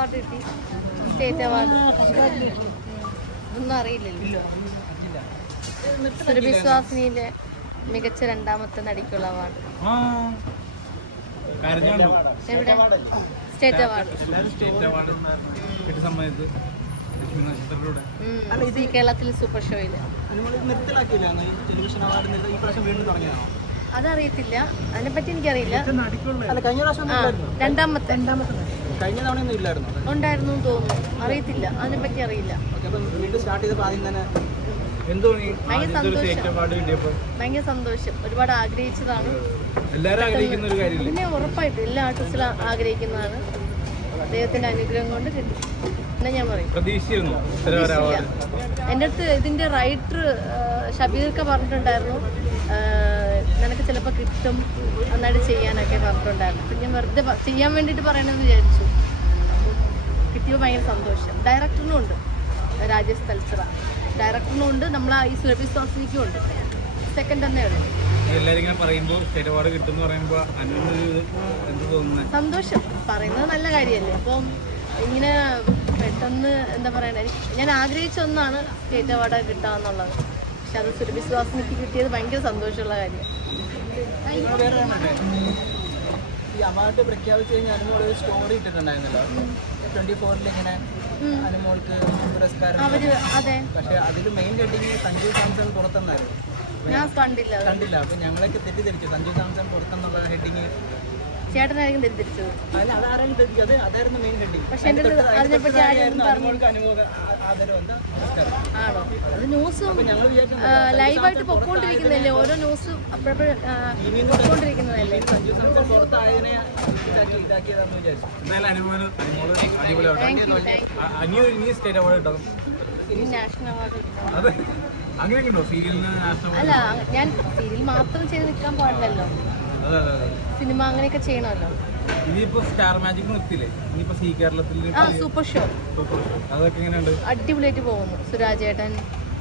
Award കിട്ടി, state award. ഒന്നും അറിയില്ലല്ലോ. സുരഭി സുഹാസിനിയിലെ മികച്ച രണ്ടാമത്തെ നടിക്കുള്ള അവാർഡ്. എവിടെ? State award. കേരളത്തിൽ സൂപ്പർ ഷോയില്. അതറിയത്തില്ല, അതിനെപ്പറ്റി എനിക്കറിയില്ല. രണ്ടാമത്തെ ഉണ്ടായിരുന്നു തോന്നുന്നു, അറിയത്തില്ല, അതിനെപ്പറ്റി അറിയില്ല. ഭയങ്കര സന്തോഷം, ഒരുപാട് ആഗ്രഹിച്ചതാണ്. പിന്നെ ഉറപ്പായിട്ടും എല്ലാ ആർട്ടിസ്റ്റുകളും ആഗ്രഹിക്കുന്നതാണ്. അദ്ദേഹത്തിന്റെ അനുഗ്രഹം കൊണ്ട് കിട്ടി പിന്നെ ഞാൻ പറയും. എൻ്റെ അടുത്ത് ഇതിന്റെ റൈറ്റർ ഷബീർക്ക് പറഞ്ഞിട്ടുണ്ടായിരുന്നു, നിനക്ക് ചിലപ്പോൾ കിട്ടും, നന്നായിട്ട് ചെയ്യാനൊക്കെ പറഞ്ഞിട്ടുണ്ടായിരുന്നു. അപ്പം ഞാൻ വെറുതെ ചെയ്യാൻ വേണ്ടിയിട്ട് പറയണമെന്ന് വിചാരിച്ചു. കിട്ടിയപ്പോൾ ഭയങ്കര സന്തോഷം. ഡയറക്ടറിനും ഉണ്ട്, രാജേഷ് തൽസറ ഡയറക്ടറിനും ഉണ്ട്, നമ്മളെ ഈ സുരഭി സുഹാസിനിക്കും ഉണ്ട്. സെക്കൻഡ് തന്നെ ഉള്ളൂ. സന്തോഷം പറയുന്നത് നല്ല കാര്യമല്ലേ. അപ്പം ഇങ്ങനെ പെട്ടെന്ന് എന്താ പറയണേ, ഞാൻ ആഗ്രഹിച്ച ഒന്നാണ് സ്റ്റേറ്റ് അവാർഡ് കിട്ടാന്നുള്ളത്. പക്ഷെ അത് സുരഭി സുഹാസിനിക്ക് കിട്ടിയത് ഭയങ്കര സന്തോഷമുള്ള കാര്യം. ഈ അവാർഡ് പ്രഖ്യാപിച്ചു കഴിഞ്ഞാൽ അനുമോൾ ഒരു സ്റ്റോറി ഇട്ടിട്ടുണ്ടായിരുന്നല്ലോ 24-ൽ ഇങ്ങനെ അനുമോൾക്ക് പുരസ്കാരം. പക്ഷെ അതിൽ മെയിൻ ഹെഡിങ് സഞ്ജു സാംസൺ പുറത്തെന്നായിരുന്നു. ഞാൻ കണ്ടില്ല. അപ്പൊ ഞങ്ങളൊക്കെ തെറ്റിദ്ധരിച്ചു സഞ്ജു സാംസൺ പുറത്തെന്നുള്ള ഹെഡിങ്. ചേട്ടനായിരിക്കും തെറ്റിദ്ധരിച്ചത്. അതായിരുന്നു മെയിൻ ഹെഡിങ്. പക്ഷെ ആണോ? അത് ന്യൂസ് ലൈവായിട്ട് പൊക്കോണ്ടിരിക്കുന്നതല്ലേ, ഓരോ ന്യൂസ് അപ്പോഴപ്പോഴും പൊക്കോണ്ടിരിക്കുന്നതല്ലേ. നാഷണൽ അവാർഡ് അല്ല, ഞാൻ സീരിയൽ മാത്രം ചെയ്ത് നിൽക്കാൻ പാടില്ലല്ലോ, സിനിമ അങ്ങനെയൊക്കെ ചെയ്യണമല്ലോ. സൂപ്പർ ഷോ അടിപൊളിയായിട്ട് പോകുന്നു. സുരാജേട്ടൻ,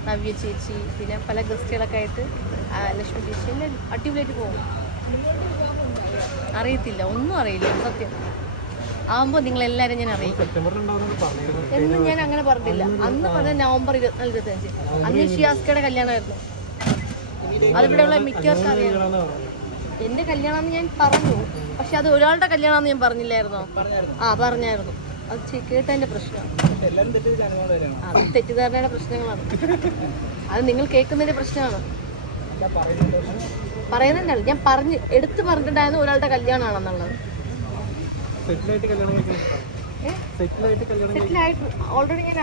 നവ്യ ചേച്ചി, പിന്നെ പല ഗസ്റ്റുകളൊക്കെ ആയിട്ട് ലക്ഷ്മി ചേച്ചി എല്ലാം അടിപൊളിയായിട്ട് പോകുന്നു. അറിയത്തില്ല, ഒന്നും അറിയില്ല സത്യം. ആകുമ്പോൾ നിങ്ങളെല്ലാവരും ഞാൻ അറിയിക്കും എന്ന് ഞാൻ അങ്ങനെ പറഞ്ഞില്ല. അന്ന് പറഞ്ഞ നവംബർ 24-25 അന്ന് ഷിയാസ്കയുടെ കല്യാണമായിരുന്നു. അതിവിടെയുള്ള മിക്കവർക്കും അറിയാം. എൻ്റെ കല്യാണമെന്ന് ഞാൻ പറഞ്ഞു, പക്ഷെ അത് ഒരാളുടെ കല്യാണമെന്ന് ഞാൻ പറഞ്ഞില്ലായിരുന്നോ? പറഞ്ഞായിരുന്നു. അത് കേട്ടതിൻ്റെ പ്രശ്നമാണ്. അത് തെറ്റിദ്ധാരണയുടെ പ്രശ്നങ്ങളാണ്. അത് നിങ്ങൾ കേൾക്കുന്നതിൻ്റെ പ്രശ്നമാണ്. പറയുന്നുണ്ടല്ലോ, ഞാൻ എടുത്തു പറഞ്ഞിട്ടുണ്ടായിരുന്നു ഒരാളുടെ കല്യാണമാണെന്നുള്ളത്. സെറ്റിലായിട്ട് ഓൾറെഡി ഞാൻ